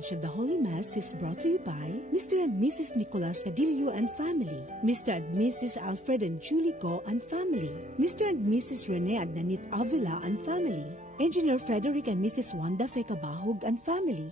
patronage of the Holy Mass is brought to you by Mr. and Mrs. Nicolas Cadillo and family, Mr. and Mrs. Alfred and Julie Go and family, Mr. and Mrs. Rene and Nanit Avila and family, Engineer Frederick and Mrs. Wanda Fekabahog and family.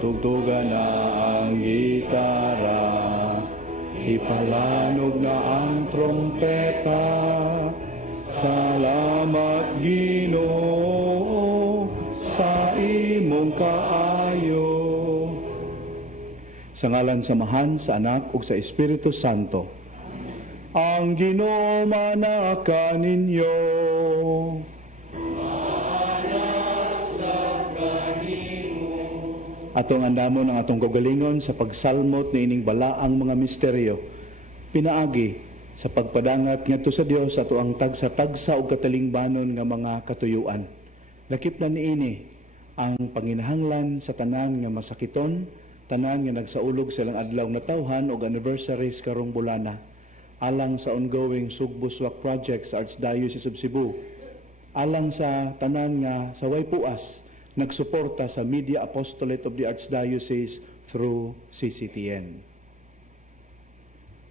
Tugtugan na ang gitara, ipalanog na ang trompeta. Salamat Ginoo sa imong kaayo. Sa ngalan samahan sa Anak ug sa Espiritu Santo. Ang Ginoo manaka ninyo. Atong andamon ang atong kaugalingon sa pagsalmot ni ining balaang mga misteryo. Pinaagi sa pagpadangat ngadto sa Dios ato ang tagsa-tagsa ug katalingbanon nga mga katuyuan. Lakip na niini ang panginahanglan sa tanan nga masakiton, tanan nga nagsaulog sa ilang adlaw na tawhan ug anniversaries karong bulana. Alang sa ongoing Sugbuswak project sa Archdiocese of Cebu. Alang sa tanan nga sa way puas nagsuporta sa Media Apostolate of the Archdiocese through CCTN.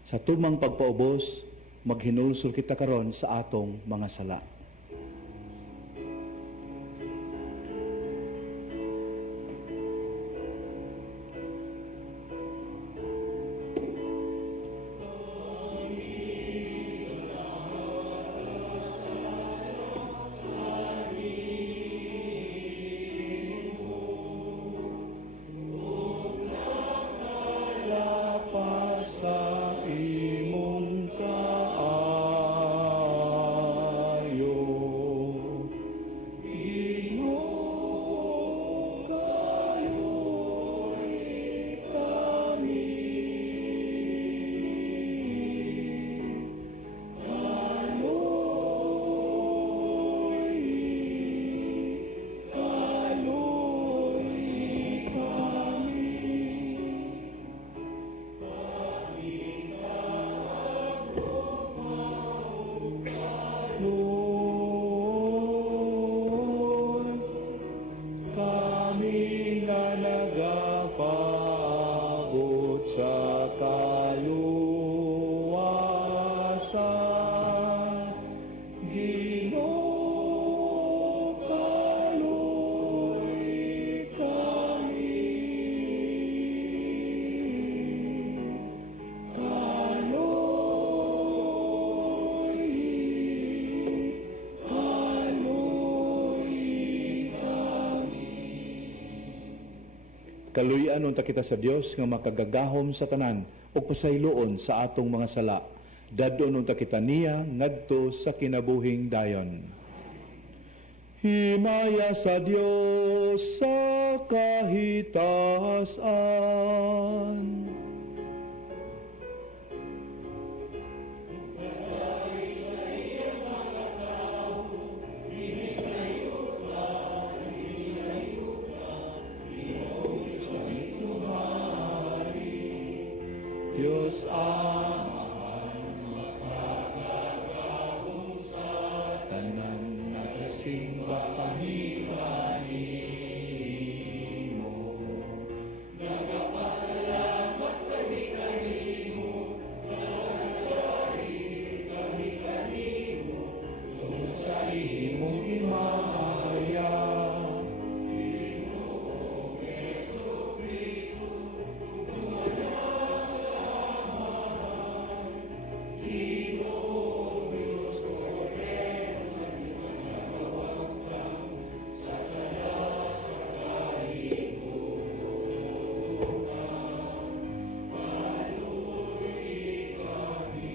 Sa tumang pagpaubos, maghinulsol kita karon sa atong mga sala. Kaluyan unta kita sa Dios nga makagagahom sa tanan ug pasayloon sa atong mga sala. Dadon unta kita niya ngadto sa kinabuhing dayon. Himaya sa Dios sa kahitasan. Diyos Ama, tanan nagasimba kami kanimo. Nagapasalamat kami kanimo, nagpapari kami kanimo, kung sa imong himaya. Ginoo Jesu-Kristo, tumanas sa amahan. Ginoo Diyos Cordero, sa isang nagawagtang, sasala sa kalibutan. Panuloy kami,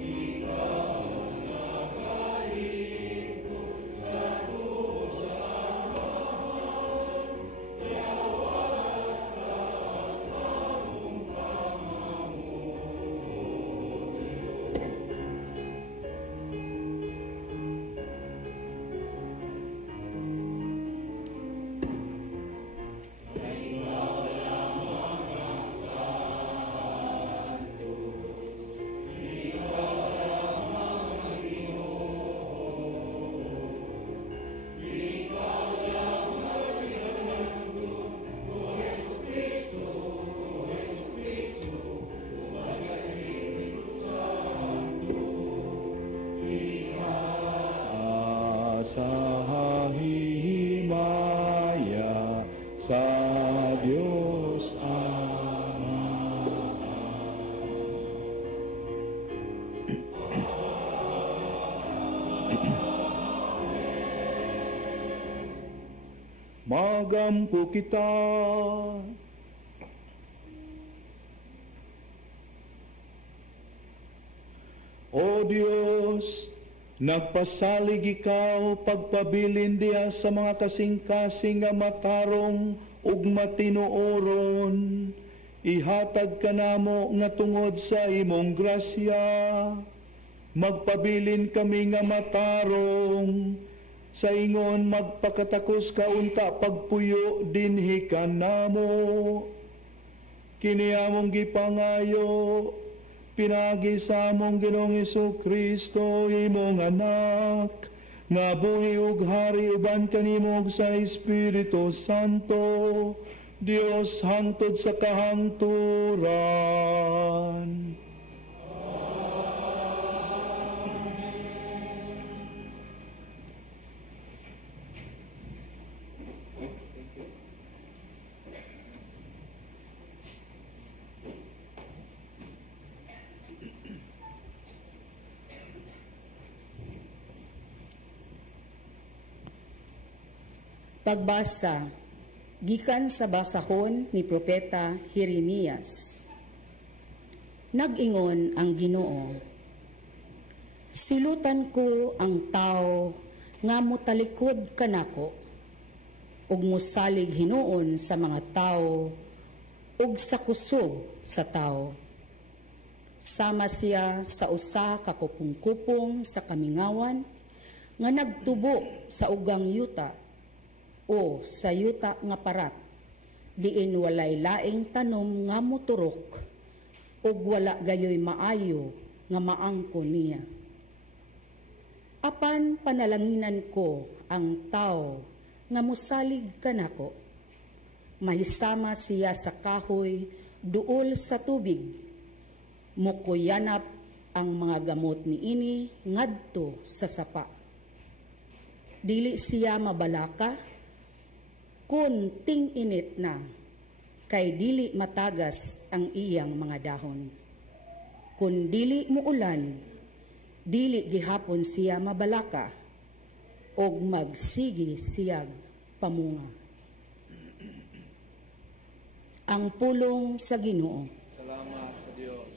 ikaw nagalingkod sa krus amahan. Yawat ka ang among sa himaya sa Diyos Ama. Magampo kita. O Diyos, nagpasalig ikaw pagpabilin diya sa mga kasing-kasing nga matarong ug matinuoron. Ihatag ka namo nga tungod sa imong grasya. Magpabilin kami nga matarong. Sa ingon magpakatakos ka unta pagpuyo dinhi ka namo. Kini among gipangayo, pinagi sa among Ginoong Jesu-Kristo, imong anak, nga buhi ug hari uban kanimo sa Espiritu Santo, Dios hangtod sa kahangturan. Pagbasa, gikan sa basahon ni Propeta Jeremias. Nag-ingon ang Ginoo, silutan ko ang tao nga mutalikod kanako, ug musalig hinuon sa mga tao, ug sa kusog sa tao. Sama siya sa usa ka kupong-kupong sa kamingawan, nga nagtubo sa ugang yuta, o sa yuta nga parat, diin walay laing tanom nga moturok, ug wala gayoy maayo nga maangko niya. Apan panalanginan ko ang tao nga musalig kanako, mahisama siya sa kahoy duol sa tubig, mukuyanap ang mga gamot niini ngadto sa sapa. Dili siya mabalaka, kun ting-init na, kay dili matagas ang iyang mga dahon. Kun dili muulan, dili gihapon siya mabalaka, og magsigi siyag pamunga. Ang pulong sa Ginoo. Salamat sa Diyos.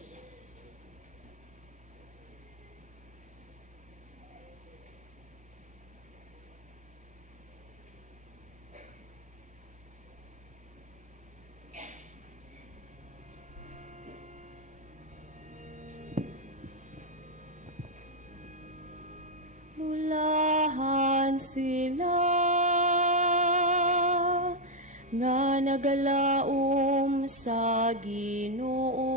Mulahan sila nga nagalaom sa Ginoo.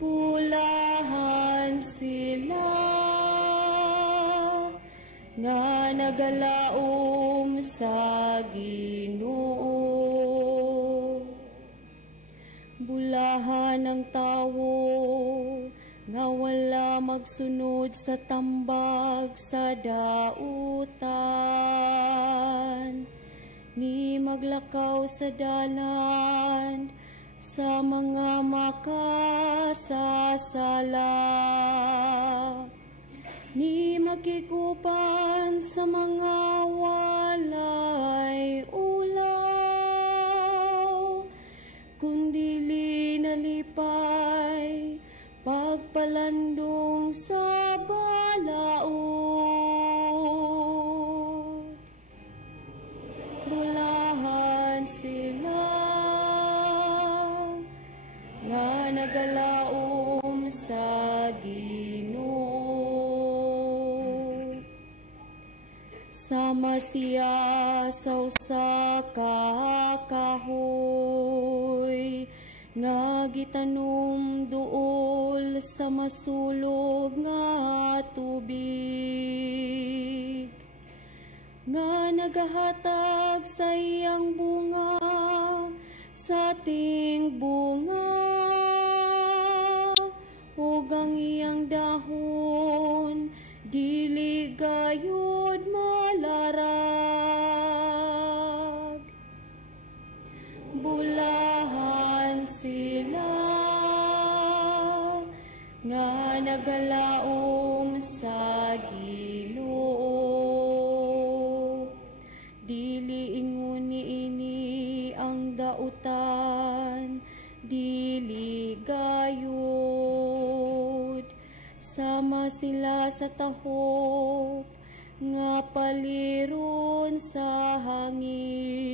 Bulahan sila nga nagalaom sa Ginoo. Bulahan ang tawo nga wala magsunod sa tambag sa dautan, ni maglakaw sa dalan sa mga makasasala, ni makikupan sa mga walay ulaw, kundi nalipay pagpalandong sa balaod. Bulahan sila nga nagalaom sa Ginoo. Sama siya sa usa ka kahoy nga gitanom duol sa masulog nga tubig, nga nagahatag sa iyang bunga sa ting bunga, ug ang iyang dahon dili gayud malarag. Bulahan sila nga nagalaom sa Ginoo. Dili ingon niini ang dautan, dili gayud. Sama sila sa tahop nga paliron sa hangin.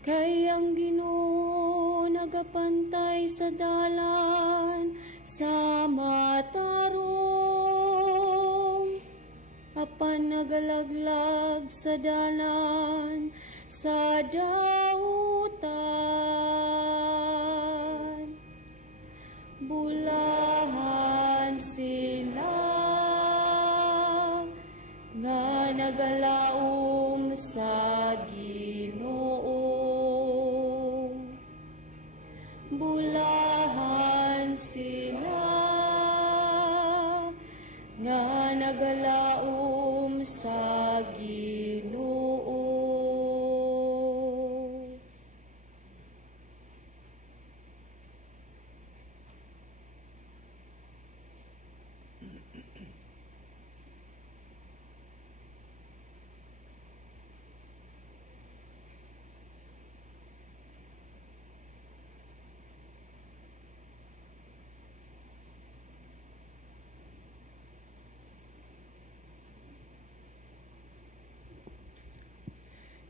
Kay ang Ginoo nagapantay sa dalan sa matarong, apan nagalaglag sa dalan sa dautan. Bulahan sila nga nagalaom sa Ginoo. Bulahan sila nga nagalaom sa Ginoo.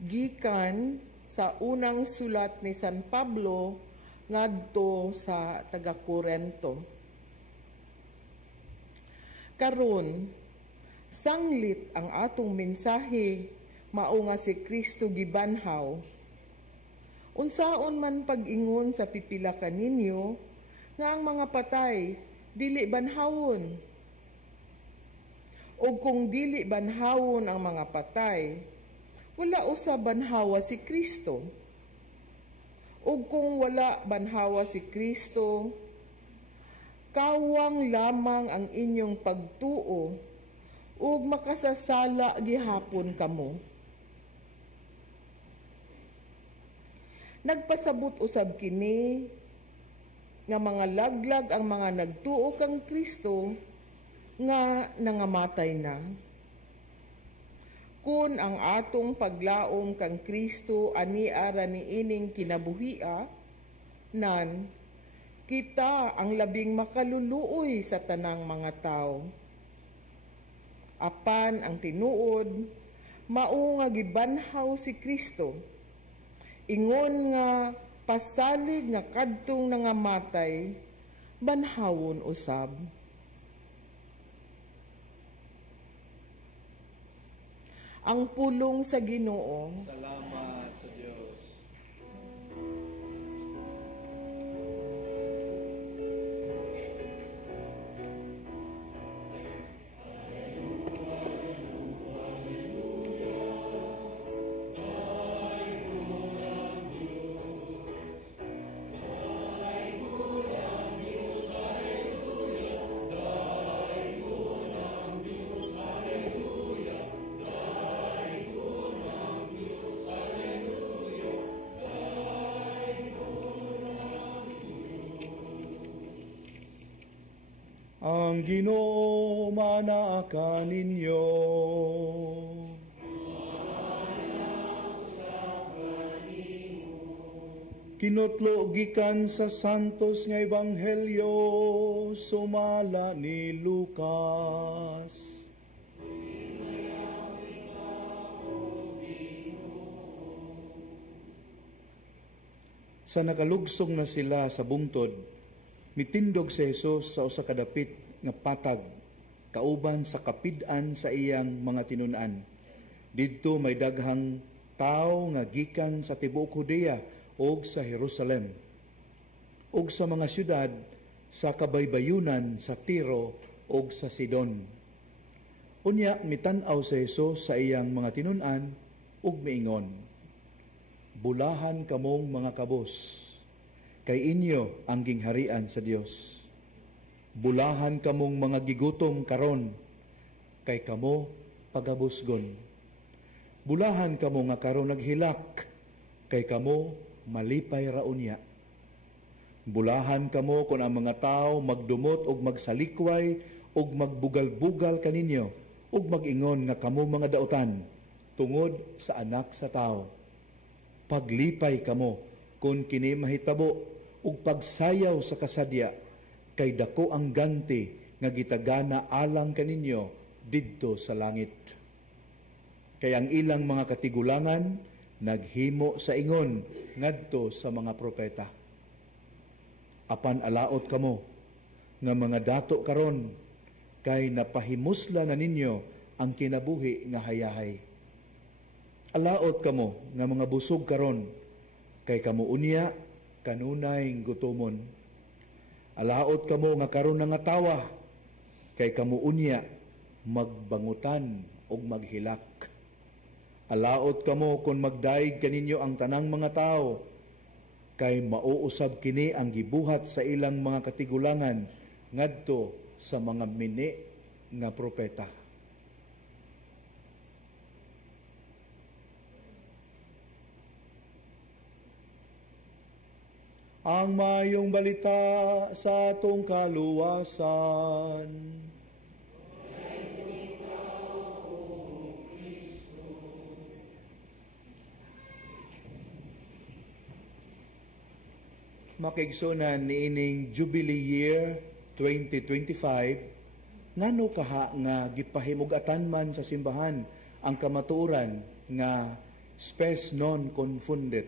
Gikan sa unang sulat ni San Pablo ngadto sa taga-Korento. Karon, sanglit ang atong mensahe mao nga si Kristo gibanhaw. Unsaon man pag-ingon sa pipila kaninyo nga ang mga patay dili banhawon. O kung dili banhawon ang mga patay, wala usab banhawa si Kristo. Ug kung wala banhawa si Kristo, kawang lamang ang inyong pagtuo ug makasasala gihapon kamo. Nagpasabot usab kini nga mga laglag ang mga nagtuo kang Kristo nga nangamatay na. Kung ang atong paglaom kang Kristo aniara niining kinabuhia, nan kita ang labing makaluluoy sa tanang mga tao. Apan ang tinuod, mao nga gibanhaw si Kristo. Ingon nga pasalig nga kadtong nangamatay, banhawon usab. ang pulong sa Ginoo. Salamat sa Dios. Ang Ginoo manaa ninyo. Kinutlo gikan sa Santos nga Ebanghelyo sumala ni Lucas. Sa nakalugsong na sila sa bungtod, mitindog si Jesus sa usa ka dapit nga patag kauban sa kapid-an sa iyang mga tinun-an. Didto may daghang tawo nga gikan sa tibuok Judea ug sa Jerusalem ug sa mga syudad sa kabaybayunan sa Tiro ug sa Sidon. Unya mitan-aw si Jesus sa iyang mga tinun-an ug miingon, "Bulahan kamong mga kabos, kay inyo ang gingharian sa Dios. Bulahan kamong mga gigutom karon, kay kamo pagabusgon. Bulahan kamo nga karon naghilak, kay kamo malipay ra unya. Bulahan kamo kung ang mga tao magdumot og magsalikway og magbugal-bugal kaninyo og mag-ingon nga kamo mga dautan tungod sa anak sa tao. Paglipay kamo kung kini mahitabo ug pagsayaw sa kasadya, kay dako ang ganti nga gitagana alang kaninyo didto sa langit. Kay ang ilang mga katigulangan naghimo sa ingon ngadto sa mga propeta. Apan alaot kamo nga mga dato karon, kay napahimusla na ninyo ang kinabuhi nga hayahay. Alaot kamo nga mga busog karon, kay kamo unya kanunay gutomon. Alaot kamo nga karon nga tawa, kay kamo unya magbangutan og maghilak. Alaot kamo kung magdaig kaninyo ang tanang mga tao, kay mauusab kini ang gibuhat sa ilang mga katigulangan ngadto sa mga mini nga propeta. Ang mayong balita sa atong kaluwasan. Makiigsunan niining Jubilee Year 2025, ngano kaha nga gipahimugatan man sa simbahan ang kamatuoran nga spes non confundit.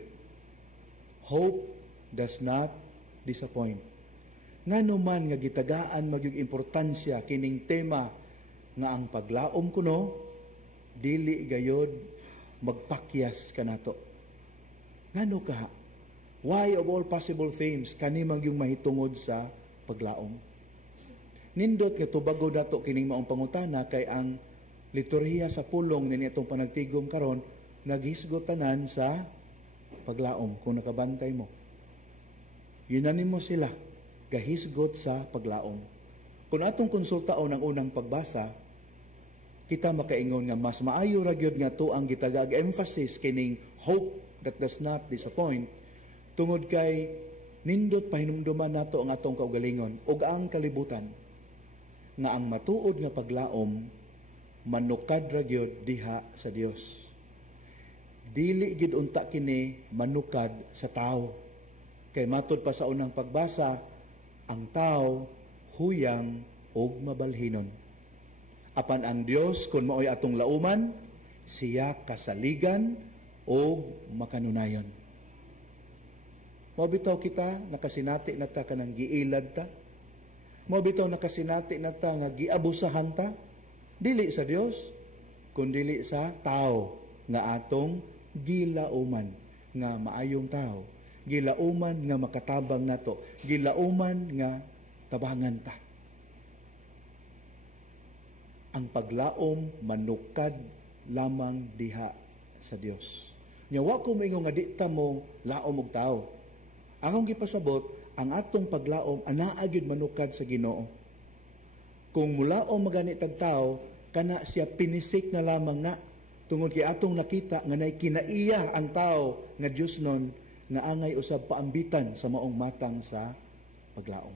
Hope does not disappoint. Ngano man nga gitagaan magyug importansya kining tema nga ang paglaom kuno dili gayod magpakyas kanato. Ngano kaha? Why of all possible themes kani man yung mahitungod sa paglaom? Nindot nga tubago dato kining maong pangutana kay ang liturhiya sa pulong ni atong panagtigom karon naghisgot tanan sa paglaom kung nakabantay mo. Yunanin mo sila gahisgot sa paglaom. Kung atong konsultaon ang unang pagbasa, kita makaingon nga mas maayo ra gyud nga to ang gitagag emphasis kining hope that does not disappoint. Tungod kay nindot pahinumduman nato ang atong kaugalingon ug ang kalibutan nga ang matuod nga paglaom manukad ra gyud diha sa Dios. Dili gid unta kini manukad sa tao. Kay matud pa sa unang pagbasa, ang tao huyang ug mabalhinon. Apan ang Dios kun maoy atong lauman, siya kasaligan ug makanunayon. Mabitaw kita nakasinati na ta kanang giilad ta. Mabitaw nakasinati na ta nga giabusahan ta. Dili sa Dios, kundili sa tao nga atong gilauman nga maayong tao, gilauman nga makatabang nato, gilauman nga tabangan ta. Ang paglaom manukad lamang diha sa Dios. Nya wa ko moingon nga di ta mo laom og tao. Akong gipasabot, ang atong paglaom anaa gyud manukad sa Ginoo. Kung mulaom magani tag tao, kana siya pinisik na lamang na tungod kay atong nakita nga nay kinaiya ang tao nga Dios nun nga angay usab paambitan sa maong matang sa paglaom.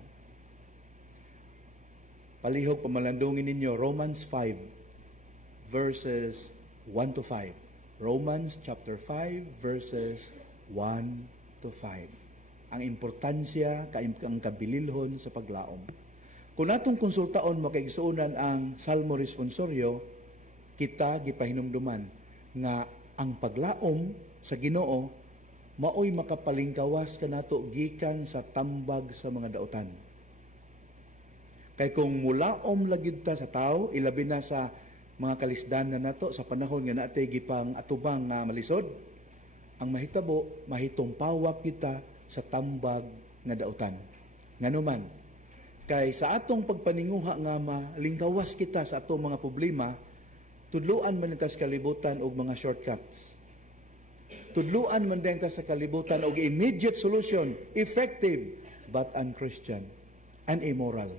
Palihog pamalandungin ninyo Romans 5 verses 1 to 5. Romans chapter 5 verses 1 to 5. Ang importansya ang kabililhon sa paglaom. Kung natong konsultaon makaigsuunan ang Salmo Responsorio, kita gipahinumduman nga ang paglaom sa Ginoo maoy makapalingkawas kanato gikan sa tambag sa mga daotan. Kay kung mulaom lagid ta sa tao, ilabi na sa mga kalisdan na nato sa panahon nga natay gipang atubang nga malisod, ang mahitabo mahitumpawak kita sa tambag nga daotan. Nganuman, kay sa atong pagpaninguha nga malingkawas kita sa atong mga problema, tudluan man ta sa kalibutan og mga shortcuts. Tudluan man din ta sa kalibutan og immediate solution, effective but unchristian and immoral.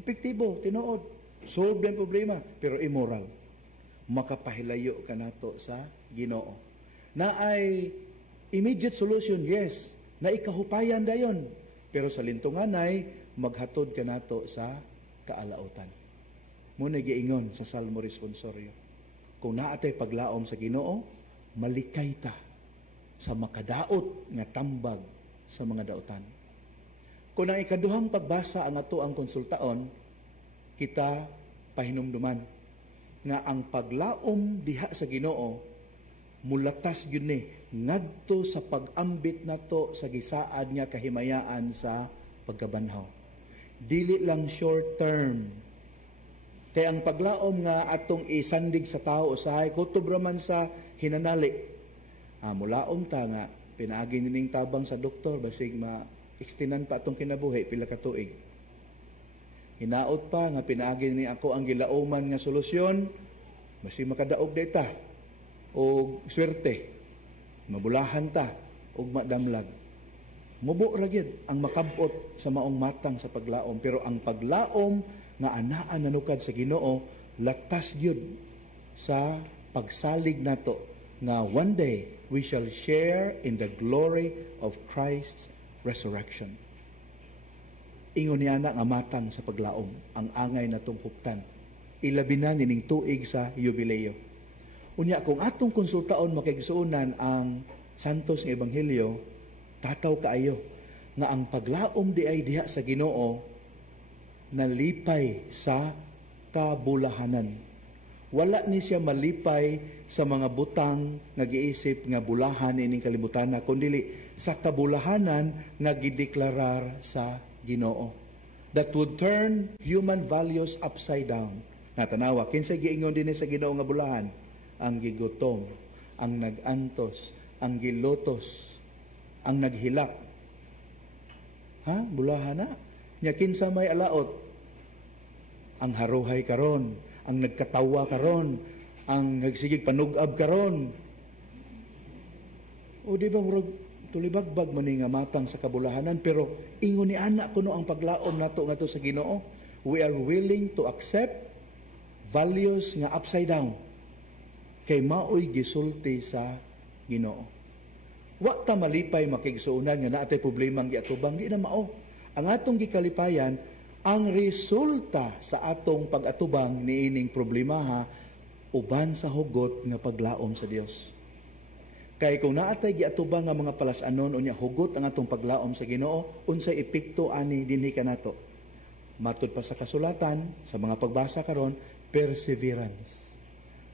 Epektibo, tinuod, solve ang problema, pero immoral. Makapahilayo ka nato sa Ginoo. Na ay immediate solution, yes. Na ikahupayan dayon. Pero sa lintungan ay maghatod ka nato sa kaalautan. Muna giingon sa Salmo Responsorio. Kung naatay paglaom sa Ginoo, malikay ta sa makadaot nga tambag sa mga daotan. Kung ang ikaduhang pagbasa ang ato ang konsultaon, kita pahinumduman nga ang paglaom diha sa Ginoo mulatas gyud ni ngadto sa pag-ambit nato sa gisaad nga kahimayaan sa pagkabanhaw. Dili lang short term. Kay ang paglaom nga atong isandig sa tao usahay kutob raman sa hinanali. Mulaom ta nga pinaagi nining tabang sa doktor basig extinan pa atong kinabuhi pila ka tuig. Hinaot pa nga pinaagi ni ako ang gilauman nga solusyon, basi makadaog data o swerte, mabulahan ta o madamlag. Mubo ra gyud ang makabot sa maong matang sa paglaom, pero ang paglaom nga anaan nanukad sa Ginoo latas gyud sa pagsalig nato nga one day we shall share in the glory of Christ's resurrection. Ingon niya na nga matang sa paglaom ang angay na tungkuptan. Ilabi na nining tuig sa yubileo. Unya, kung atong konsultaon makigsuunan ang Santos nga Ebanghelyo, tataw kaayo nga ang paglaom di ay diha sa Ginoo nalipay sa kabulahanan. Wala ni siya malipay sa mga butang nga giisip nga bulahan ining kalibutan, kundi sa kabulahanan nga gideklarar sa Ginoo that would turn human values upside down. Natanawa, kinsay giingon din sa Ginoo nga bulahan? Ang gigutom, ang nagantos, ang gilotos, ang naghilak. Bulahan na. Nya kinsa may alaot? Ang haruhay karon, ang nagkatawa karon, ang nagsigig panugab karon. O di ba murag tulibagbag man nga matang sa kabulahanan, pero ingon ni anak kuno ang paglaom nato ngadto sa Ginoo. We are willing to accept values nga upside down kay maoy gisulti sa Ginoo. Wa ta malipay makigsuunan nga naatay problema ang giatubang, di na mao. Ang atong gikalipayan ang resulta sa atong pag-atubang niining problemaha uban sa hugot nga paglaom sa Dios. Kay kung naatay giatubang nga mga palasanon unya hugot ang atong paglaom sa Ginoo, unsay epekto ani dinhi kanato? Matud pa sa kasulatan sa mga pagbasa karon, perseverance.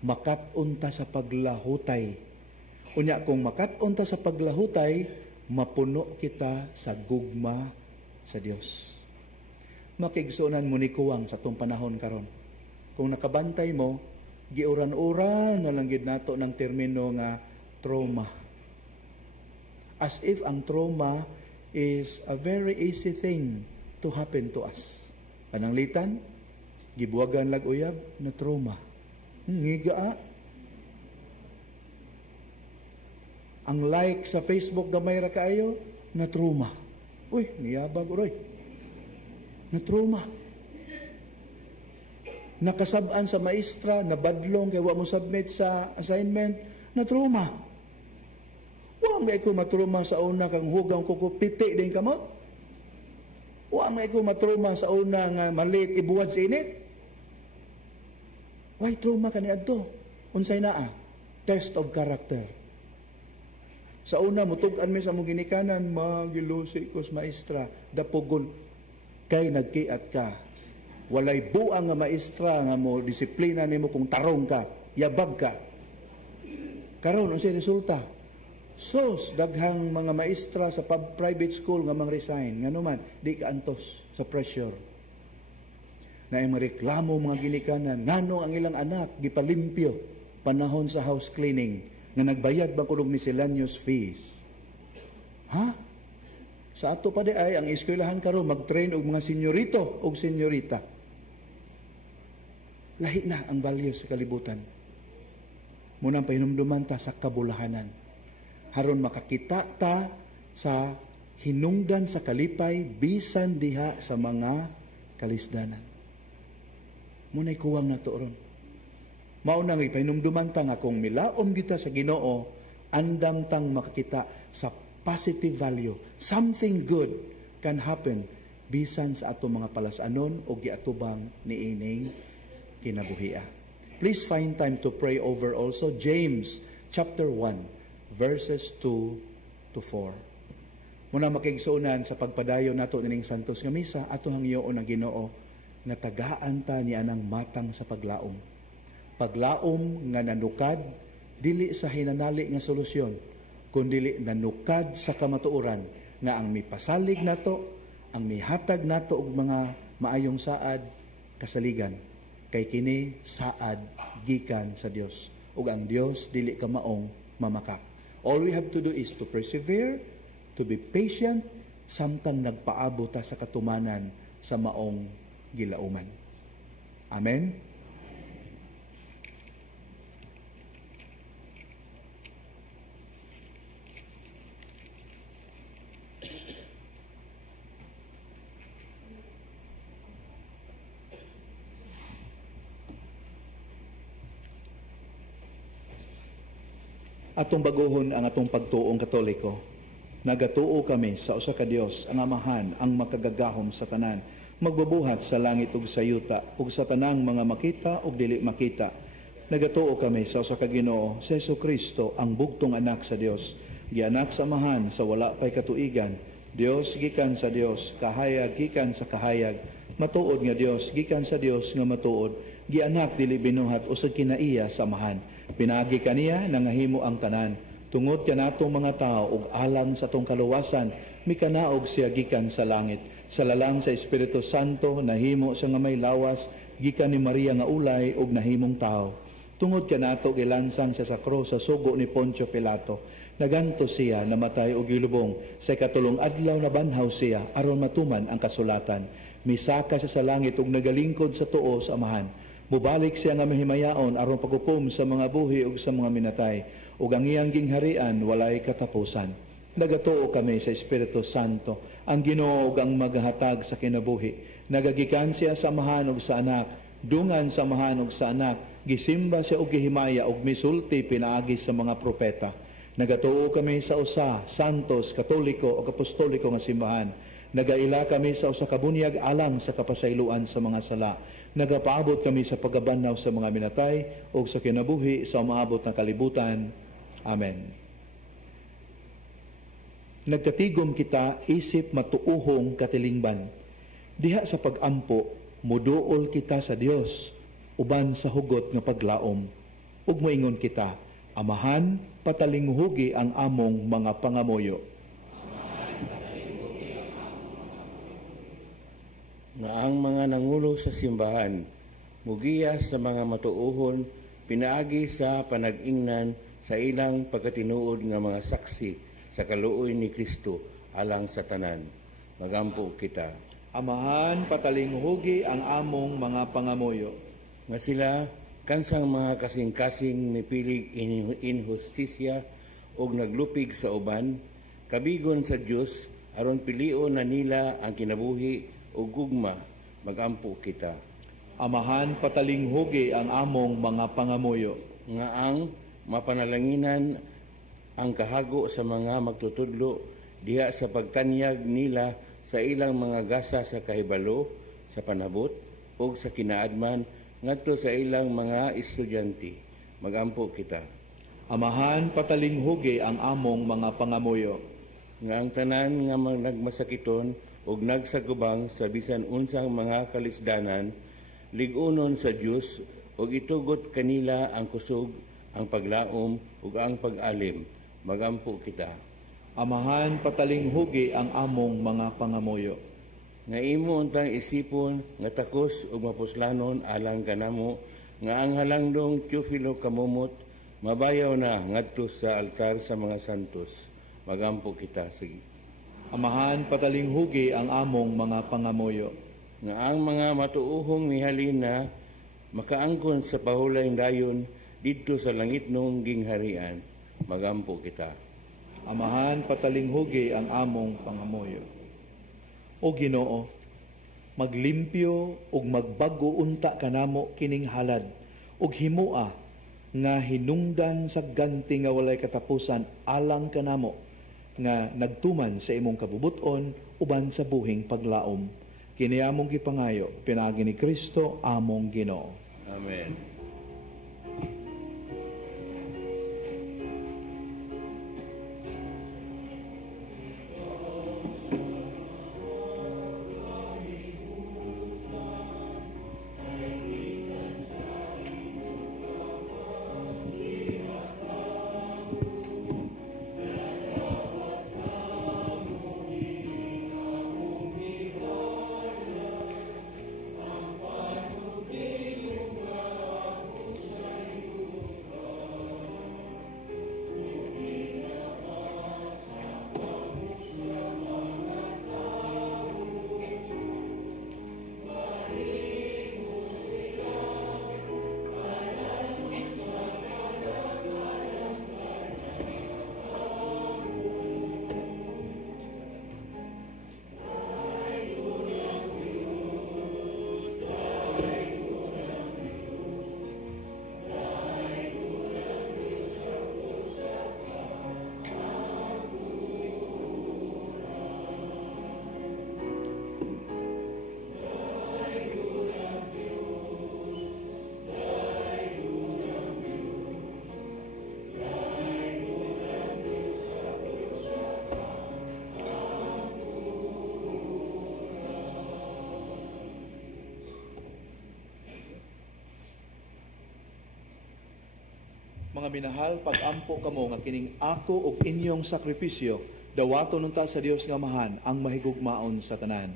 Makat-unta sa paglahutay. Unya kung makat-unta sa paglahutay, mapuno kita sa gugma sa Dios. Makigsunan mo ni kuwang sa atong panahon karon. Kung nakabantay mo, giuran-uran na lang gid nato ng termino nga trauma. As if ang trauma is a very easy thing to happen to us. Pananglitan, gibuwagan lag uyab na trauma. Ngiga. Ang like sa Facebook gamay ra kaayo na trauma. Uy, niyabag uroy. Na trauma. Nakasab-an sa maestra, nabadlong kay wa mo submit sa assignment, na trauma. Wa may ko matruma sa una kang hugang kuko piti din kamot. Wa may ko matruma sa una nga malit ibuwad sa init. Why trauma kani adto? Unsay naa? Test of character. Sa una mutug-an mi sa mong ginikanan, magilusi ko sa maestra, dapugon kay nagkiat ka. Walay buang nga maestra nga mo disiplina nimo kung tarong ka, yabag ka. Karon unsay resulta? Sos daghang mga maestra sa private school nga mang-resign nganuman di ka antos sa pressure. Na ay mareklamo mga ginikanan ngano ang ilang anak gipalimpyo panahon sa house cleaning nga nagbayad ba kunog miscellaneous fees. Ha? Sa ato pa di ay ang eskwelahan karon mag-train og mga senyorito og senyorita. Lahi na ang value sa kalibutan. Munang pahinumduman ta sa kabulahanan. Haron makakita ta sa hinungdan sa kalipay bisan diha sa mga kalisdanan. Muna'y kuwang na to ron. Maunang ipahinumduman ta nga kung milaom kita sa Ginoo, andam tang makakita sa positive value. Something good can happen bisan sa ato mga palasanon o giatubang niining kinabuhia. Please find time to pray over also James chapter 1 verses 2 to 4. Muna makigsunan sa pagpadayon nato nining santos nga misa ato hangyoon ang Ginoo nga tagaan ta ni anang matang sa paglaom. Paglaom nga nanukad dili sa hinanali nga solusyon kundi nanukad sa kamatuoran nga ang mipasalig nato, ang mihatag nato og mga maayong saad kasaligan kay kini saad gikan sa Dios ug ang Dios dili ka maong mamakak. All we have to do is to persevere, to be patient, samtang nagpaabot ta sa katumanan sa maong gilauman. Amen. Atong baguhon ang atong pagtuong Katoliko. Nagatuo kami sa usa ka Dios, ang Amahan, ang makagagahom sa tanan, magbubuhat sa langit ug sa yuta, ug sa tanang mga makita ug dili makita. Nagatuo kami sa usa ka Ginoo, si Jesucristo, ang bugtong anak sa Dios, gianak sa Amahan sa wala pay katuigan, Dios gikan sa Dios, kahayag gikan sa kahayag, matuod nga Dios gikan sa Dios nga matuod, gianak dili binuhat usod kinaiya sa Amahan. Pinagi kaniya nangahimo ang tanan. Tungod kanatong mga tao ug alang sa atong kaluwasan, mikanaog siya gikan sa langit. Sa lalang sa Espiritu Santo nahimo sa nga may lawas gikan ni Maria nga ulay ug nahimong tao. Tungod kanato gilansang siya sa krus sa sugo ni Poncio Pilato. Naganto siya namatay og gilubong. Sa katulong adlaw na banhaw siya aron matuman ang kasulatan. Misaka siya sa langit ug nagalingkod sa tuo sa Amahan. Mubalik siya nga mahimayaon aron paghukom sa mga buhi ug sa mga minatay ug ang iyang gingharian walay katapusan. Nagatuo kami sa Espiritu Santo, ang Ginoo ug ang maghatag sa kinabuhi. Nagagikan siya sa Amahan ug sa Anak, dungan sa Amahan ug sa Anak, gisimba siya ug gihimaya ug misulti pinaagi sa mga propeta. Nagatuo kami sa usa, santos, katoliko ug apostoliko nga simbahan. Nagaila kami sa usa ka bunyag alang sa kapasayloan sa mga sala. Nagapaabot kami sa pagabanaw sa mga minatay o sa kinabuhi sa umaabot na kalibutan. Amen. Nagkatigom kita isip matuuhong katilingban. Diha sa pagampo, muduol kita sa Dios, uban sa hugot nga paglaom. Ug moingon kita, Amahan, patalinghugi ang among mga pangamoyo. Nga ang mga nangulo sa simbahan, mugiya sa mga matuuhon pinaagi sa panag-ingnan sa ilang pagkatinuod nga mga saksi sa kaluoy ni Kristo alang sa tanan. Magampo kita. Amahan patalinghugi ang among mga pangamuyo. Nga sila kansang mga kasing-kasing nipilig inhustisya o naglupig sa uban, kabigon sa Diyos aron pilion na nila ang kinabuhi o gugma. Magampo kita. Amahan patalinghugi ang among mga pangamuyo. Nga ang mapanalanginan ang kahago sa mga magtutudlo diha sa pagtanyag nila sa ilang mga gasa sa kahibalo, sa panabot, o sa kinaadman ngadto sa ilang mga estudyante. Magampo kita. Amahan patalinghugi ang among mga pangamuyo. Nga ang tanan nga nagmasakiton ug nagsagubang sa bisan unsang mga kalisdanan, ligunon sa Dios ug itugot kanila ang kusog, ang paglaom ug ang pag-alim. Magampo kita. Amahan patalinghugi ang among mga pangamuyo. Nga imo untang isipon nga takos ug mapuslanon alang kanamo nga ang halangdong Teofilo kamumot mabayaw na ngadto sa altar sa mga santos. Magampo kita. Sige. Amahan patalinghugi ang among mga pangamuyo. Nga ang mga matuuhong mihalin na makaangkon sa pahulayng dayon didto sa langitnong gingharian. Magampo kita. Amahan patalinghugi ang among pangamuyo. O Ginoo, maglimpyo ug magbago unta kanamo kining halad ug himua nga hinungdan sa ganti nga walay katapusan alang kanamo nga nagtuman sa imong kabubuton uban sa buhing paglaom. Kini among gipangayo pinaagi ni Kristo among Ginoo. Amen. Mga minahal, pag-ampo kamo nga kining ako ug inyong sakripisyo, dawaton nunta sa Dios nga mahan ang mahigugmaon sa tanan.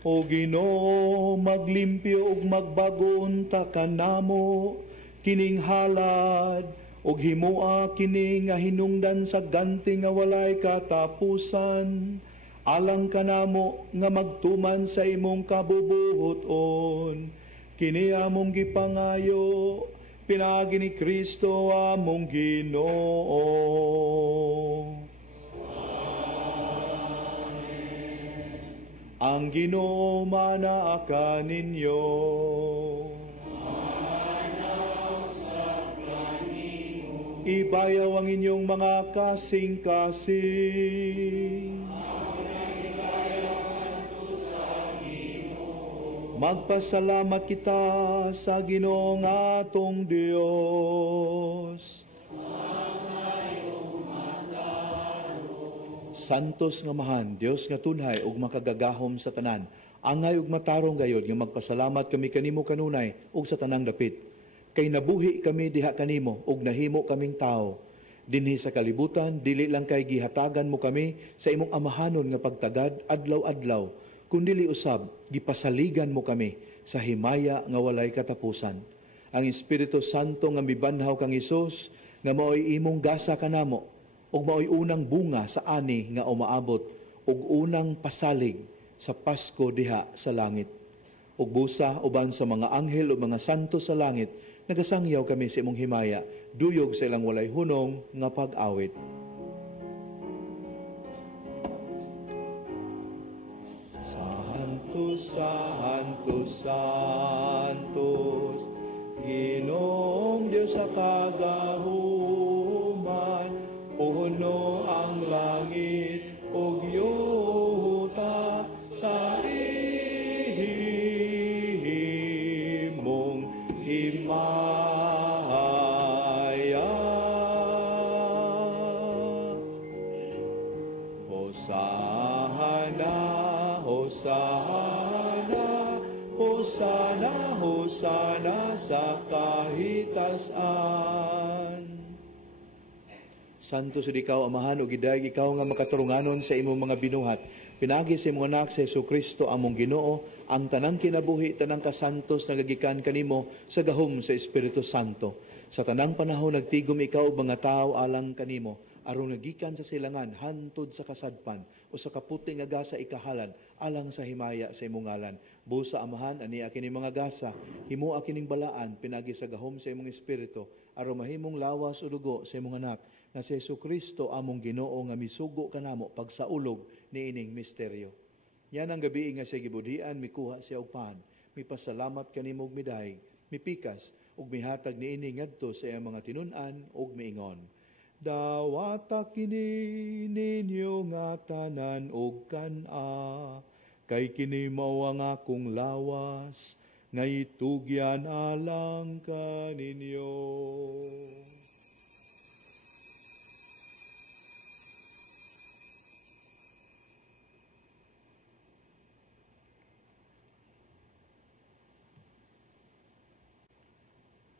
O Ginoo, maglimpyo ug magbago unta kanamo kining halad ug himua kini nga hinungdan sa ganti nga walay katapusan alang kanamo nga magtuman sa imong kabubuhoton. Kini among gipangayo pinaagi ni Kristo among Ginoo. Ang Ginoo manaa ninyo. Ibayaw ang inyong mga kasing-kasing. Magpasalamat kita sa Ginoong atong Dios. Santos nga mahan, Dios nga tunhay ug makagagahom sa tanan. Angay ug matarong gayod nga magpasalamat kami kanimo kanunay ug sa tanang dapit. Kay nabuhi kami diha kanimo ug nahimo kaming tao. Dinhi sa kalibutan, dili lang kay gihatagan mo kami sa imong amahanon nga pagtagad adlaw-adlaw, kundili usab gipasaligan mo kami sa himaya nga walay katapusan. Ang Espiritu Santo nga mibanhaw kang Hesus nga maoy imong gasa kanamo ug maoy unang bunga sa ani nga umaabot ug unang pasalig sa Pasko diha sa langit. Ug busa uban sa mga anghel o mga santo sa langit, nagasangyaw kami sa imong himaya, duyog sa ilang walay hunong nga pag-awit. Santos, Santos, Santos, Ginoong Diyos sa kagahuman, puno ang langit ug yuta sa imong himaya. Hosana, Hosana, Hosana, Hosana sa kahitasan. Santo sud ikaw, Amahan, ug gidayeg ikaw nga makaturunganon sa imong mga binuhat. Pinagi sa imong anak sa Jesucristo among Ginoo, ang tanang kinabuhi, tanang kasantos nagagikan kanimo sa gahom sa Espiritu Santo. Sa tanang panahon nagtigom ikaw mga tao alang kanimo, aron nagikan sa silangan hantod sa kasadpan o sa kaputi nga gasa ikahalan alang sa himaya sa imong ngalan. Busa Amahan, ani akin mga gasa, himo akining balaan pinagi sa gahom sa imong espiritu, aron mahimong lawas o dugo sa imong anak na si Jesucristo among Ginoo nga misugo kanamo pagsaulog ni ining misteryo. Yan ang gabi nga sa gibudian mikuha siya og pan, mipasalamat kanimo og midayeg, mipikas ug mihatag ni ini ngadto sa iyang mga tinun-an ug miingon. Dawata kini ninyo nga tanan og kan-a, kay kini mao ang akong lawas nga itugyan alang kaninyo.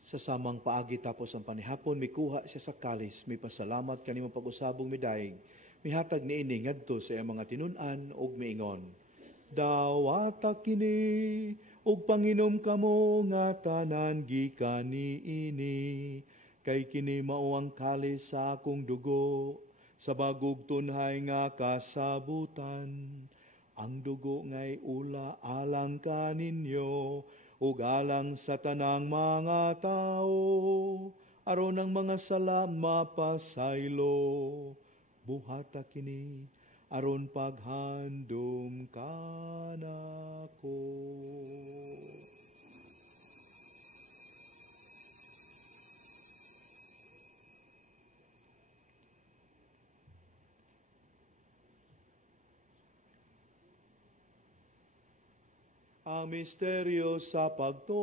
Sa samang paagi tapos ang panihapon, mikuha siya sa kalis, may pasalamat kanimo pag-usabong midayeg, mihatag ni ini ngadto sa iyang mga tinun-an ug miingon. Dawata kini ug panginom kamo nga tanan gikan niini, kay kini mao ang kalis sa akong dugo, sa bagog tunhay nga kasabutan. Ang dugo nga'y ula alang kaninyo, ug alang sa tanang mga tao, aron ang mga sala mapasaylo. Buhata kini, aron paghandom kanako. Ang misteryo sa pagtuo.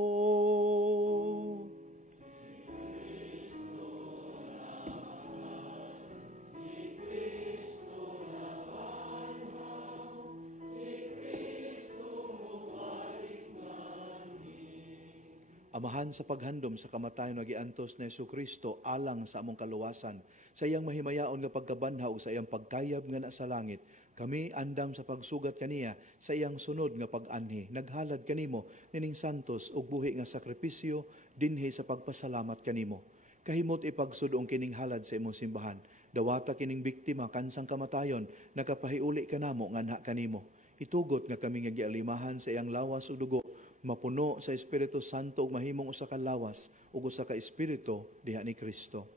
Amahan, sa paghandom sa kamatayon nagiantos ni Jesucristo alang sa among kaluwasan, sa iyang mahimayaon nga pagkabanhaw sa iyang pagkayab nga na sa langit, kami andam sa pagsugat kaniya sa iyang sunod nga pag-anhi. Naghalad kanimo nining santos ug buhi nga sakripisyo dinhi sa pagpasalamat kanimo. Kahimot ipagsudong kining halad sa imong simbahan. Dawata kining biktima kansang kamatayon, nakapahiuli kanamo nganha kanimo. Itugot nga kami nga gialimahan sa iyang lawas ug dugo, mapuno sa Espiritu Santo ug mahimong usa ka lawas ug usa ka espiritu diha ni Kristo.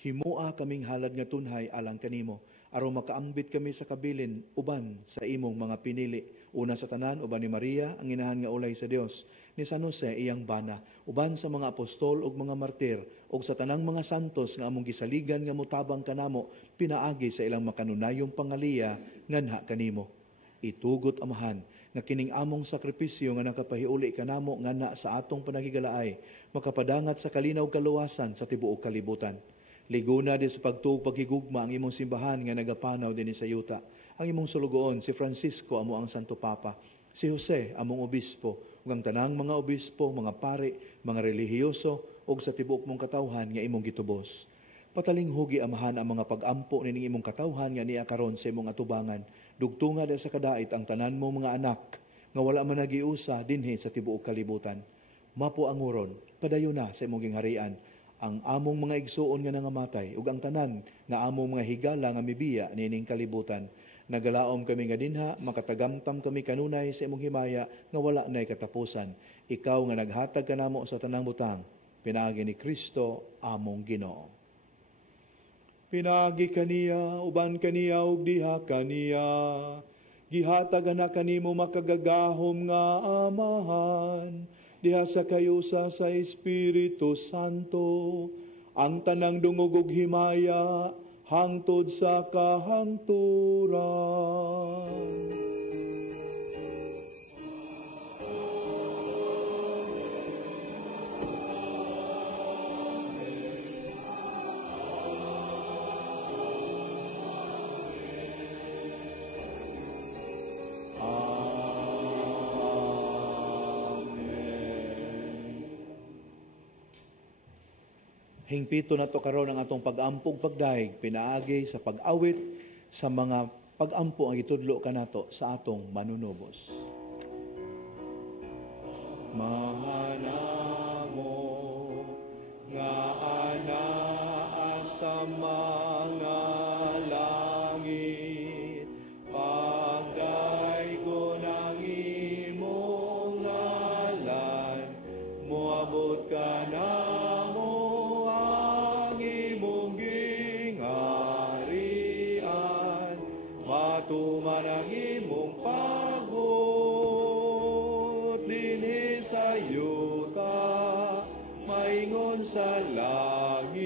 Himoa kaming halad nga tunhay alang kanimo, aron makaambit kami sa kabilin uban sa imong mga pinili. Una sa tanan, uban ni Maria, ang inahan nga ulay sa Dios, ni San Jose iyang bana, uban sa mga apostol ug mga martir, ug sa tanang mga santos nga among gisaligan nga mutabang kanamo, pinaagi sa ilang makanunayong pangaliya nganha kanimo. Itugot Amahan, nga kining among sakripisyo nga nakapahiuli kanamo nganha sa atong panagigalaay, makapadangat sa kalinaw kaluwasan sa tibuok kalibutan. Liguna din sa pagtuog paghigugma ang imong simbahan nga nagapanaw din sa yuta. Ang imong sulugoon, si Francisco amo ang Santo Papa, si Jose among obispo, ug ang tanang mga obispo, mga pari, mga relihiyoso, ug sa tibuok mong katawhan nga imong gitubos. Patalinghugi amahan ang mga pag-ampo nining imong katawhan nga niya karon sa imong atubangan. Dugtunga da sa kadait ang tanan mo mga anak nga wala man nagiusa dinhi sa tibuok kalibutan. Mapo anguron, padayon na sa imong gingharian ang among mga igsuon nga nangamatay ug ang tanan nga among mga higala nga mibiya nining kalibutan. Nagalaom kami nga dinha, makatagamtam kami kanunay sa imong himaya nga wala nay katapusan. Ikaw nga naghatag kanamo sa tanang butang, pinaagi ni Kristo among Ginoo. Pinaagi kaniya, uban kaniya ug diha kaniya. Gihatag na kanimo makagagahom nga amahan. Diha sa kayusa sa Espiritu Santo, ang tanang dungog ug himaya hangtod sa kahangturan. Hingpito na to karon ang atong pag-ampog pagdaig, pinaagi sa pag-awit sa mga pag-ampo ang itudlo kanato sa atong manunubos. Mahanamo nga anaa sa mga langit, pagdaigo ng imong ngalan, moabot ka na tuman ang imong pagod dinhi sa yuta maingon sa langit.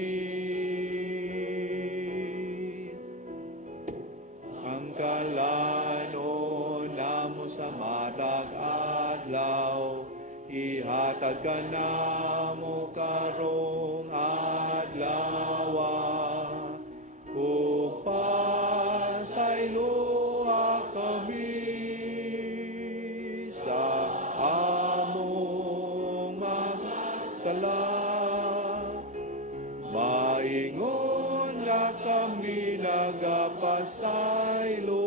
Ang kalanon namo sa matag adlaw ihatag ka namo karong adlaw ug pasaylo kami sa among mga sala. Maingon nga kami nagapasaylo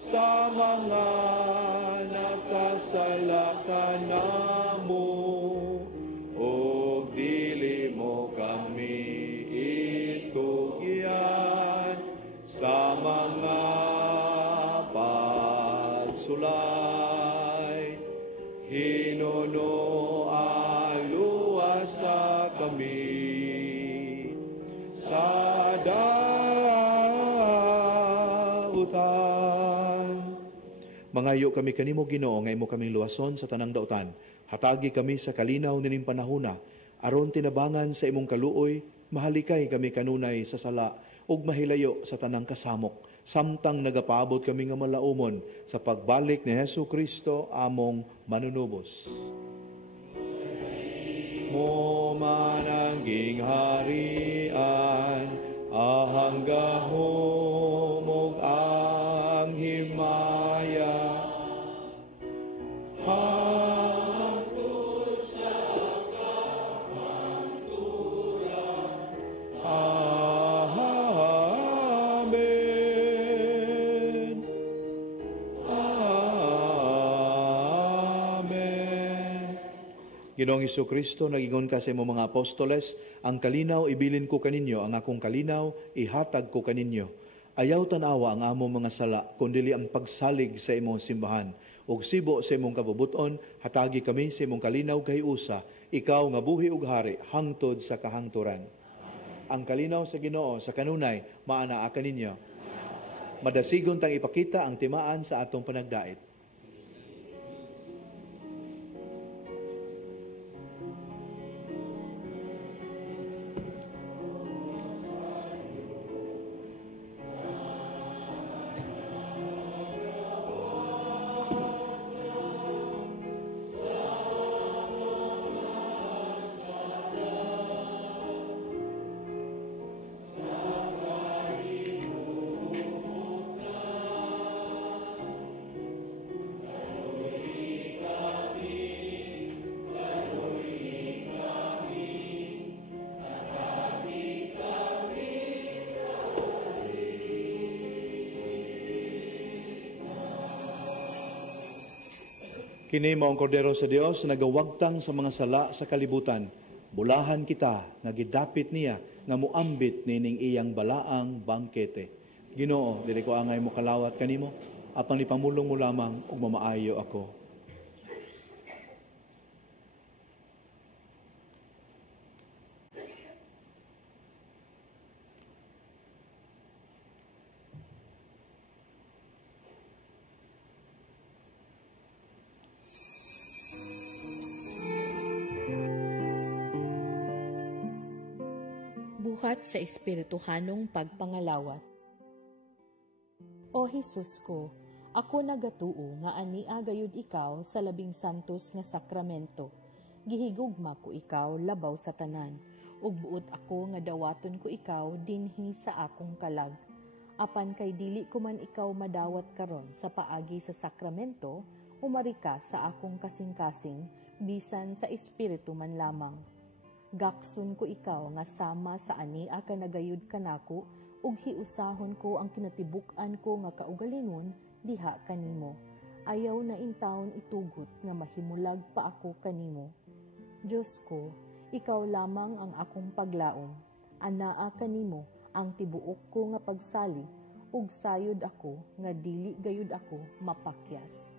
sa mga nakasala kanamo ug dili mo kami itugyan sa mga sulay, hinuno aluasa kami sa dautan. Mangayo kami kanimo Ginoo nga imo kaming luwason sa tanang dautan. Hatagi kami sa kalinaw nining panahona aron tinabangan sa imong kaluoy, mahalikay kami kanunay sa sala ug mahilayo sa tanang kasamok. Samtang nagapaabot kami nga malaumon sa pagbalik ni Hesu Kristo among manunubos. Mo man ang gingharian, ahang gahom ug ang himaya. Hangtod sa kahangturan. Ginoong Jesucristo, nagingon ka sa imong mga apostoles, ang kalinaw ibilin ko kaninyo, ang akong kalinaw ihatag ko kaninyo. Ayaw tanawa ang among mga sala, kundili ang pagsalig sa imong simbahan. Ug sibo sa imong kabubuton, hatagi kami sa imong kalinaw kay usa, ikaw nga buhi ug hari, hangtod sa kahangturan. Ang kalinaw sa Ginoo sa kanunay, maanaa kaninyo. Madasigon tang ipakita ang timaan sa atong panagdait. Kini mao ang kordero sa Dios na nagawagtang sa mga sala sa kalibutan. Bulahan kita nga gidapit niya nga muambit nining iyang balaang bangkete. Ginoo, dili ko angay mo kalawat kanimo, apang ipamulong mo lamang ug mamaayo ako. Buhat sa espirituhanong pagpangalawat. O Jesus ko, ako nagatuo nga ania gayud ikaw sa labing santos nga sakramento. Gihigugma ko ikaw labaw sa tanan, ug buot ako nga dawaton ko ikaw dinhi sa akong kalag. Apan kay dili ko man ikaw madawat karon sa paagi sa sakramento, umari ka sa akong kasing-kasing, bisan sa espiritu man lamang. Gakson ko ikaw nga sama sa ania ka nagayud kanako ug hiusahon ko ang kinatibuk-an ko nga kaugalingon diha kanimo. Ayaw na intawon itugot nga mahimulag pa ako kanimo. Diyos ko, ikaw lamang ang akong paglaom. Anaa kanimo ang tibuok ko nga pagsalig ug sayod ako nga dili gayud ako mapakyas.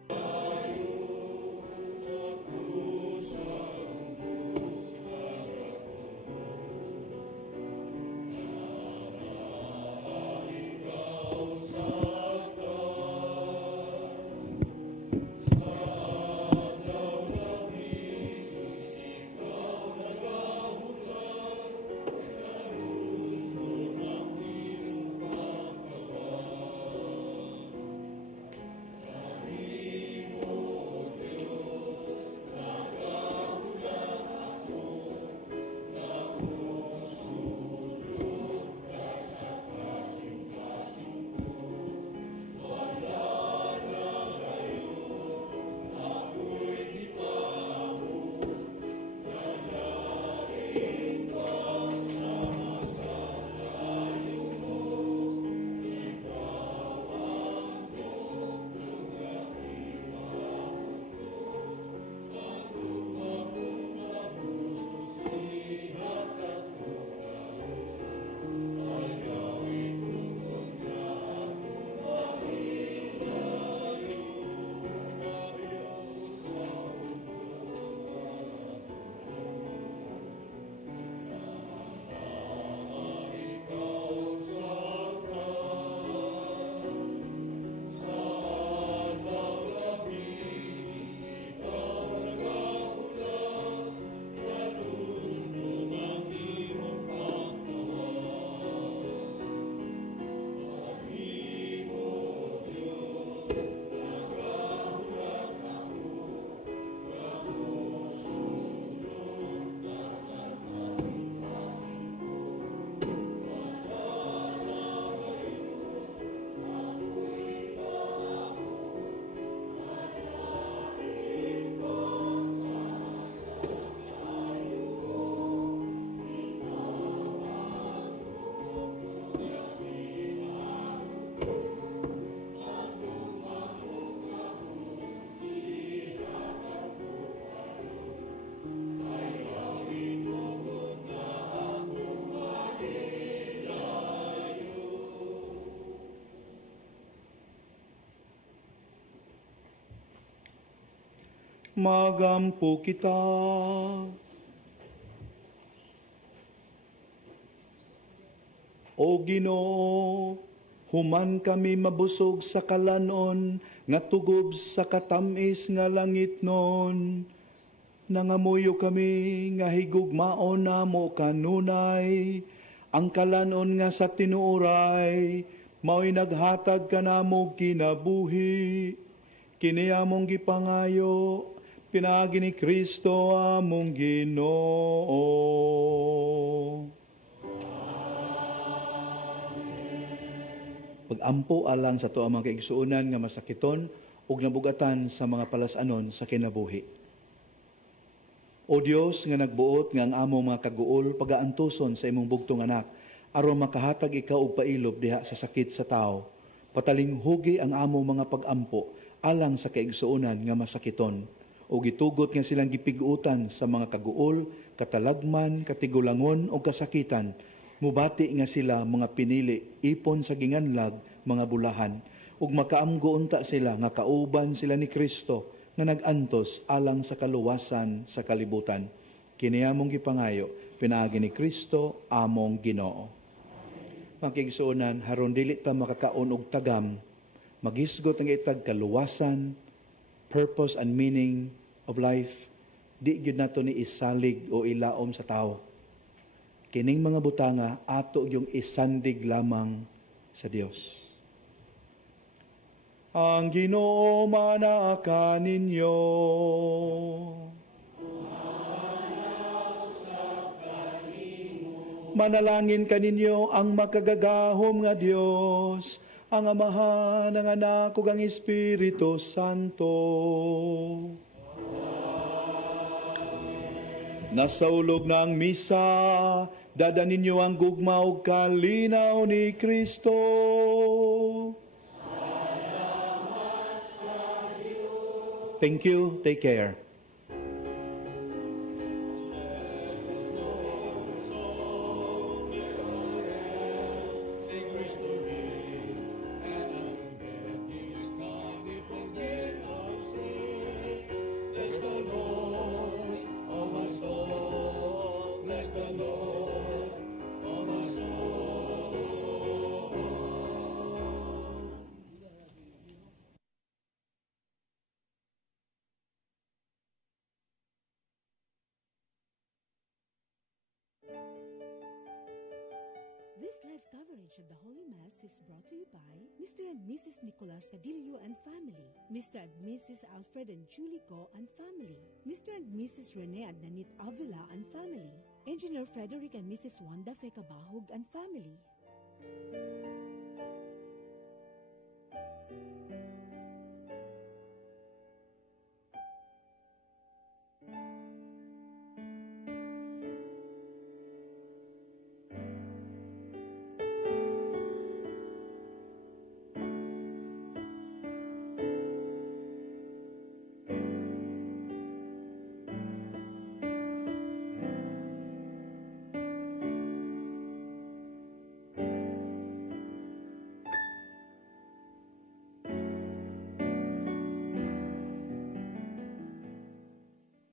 Magampo kita. O Ginoo, human kami mabusog sa kalanon, nga tugob sa katamis nga langit nun. Nangamuyo kami nga higugmaon na mo kanunay, ang kalanon nga sa tinuoray, mao'y naghatag ka na mo kinabuhi. Kini among gipangayo, pinagi ni Kristo among Ginoo. Pag-ampo alang sa to ang mga kaigsuunan nga masakiton ug nabugatan sa mga palasanon sa kinabuhi. O Dios nga nagbuot nga ang among mga kaguol pagaantuson sa imong bugtong anak aron makahatag ikaw og pailob diha sa sakit sa tao. Patalinghugi ang among mga pag-ampo alang sa kaigsuunan nga masakiton. o gitugot nga silang gipigutan sa mga kaguol, katalagman, katigulangon o kasakitan. Mubati nga sila mga pinili, ipon sa ginganlag, mga bulahan, ug makaamgo unta sila nga kauban sila ni Kristo nga nagantos alang sa kaluwasan sa kalibutan. Kini among gipangayo, pinaagi ni Kristo among Ginoo. Makigsuonan, haron dili ta makakaon og tagam, magisgot ang itag kaluwasan, purpose and meaning of life, di gyud nato ni isalig o ilaom sa tao. Kining mga butanga ato yung isandig lamang sa Dios. Ang Ginoo manaka ninyo. Manalangin kaninyo ang makagagahom nga Dios, ang Amahan, ang Anak, ug ang Espiritu Santo. Nasa ulog na ang misa, dada ninyo ang gugma ug kalinaw ni Kristo. Thank you. Take care. This live coverage of the Holy Mass is brought to you by Mr. and Mrs. Nicolas Cadillo and family, Mr. and Mrs. Alfred and Julie Go and family, Mr. and Mrs. Rene and Nanit Avila and family, Engineer Frederick and Mrs. Wanda Fekabahog and family,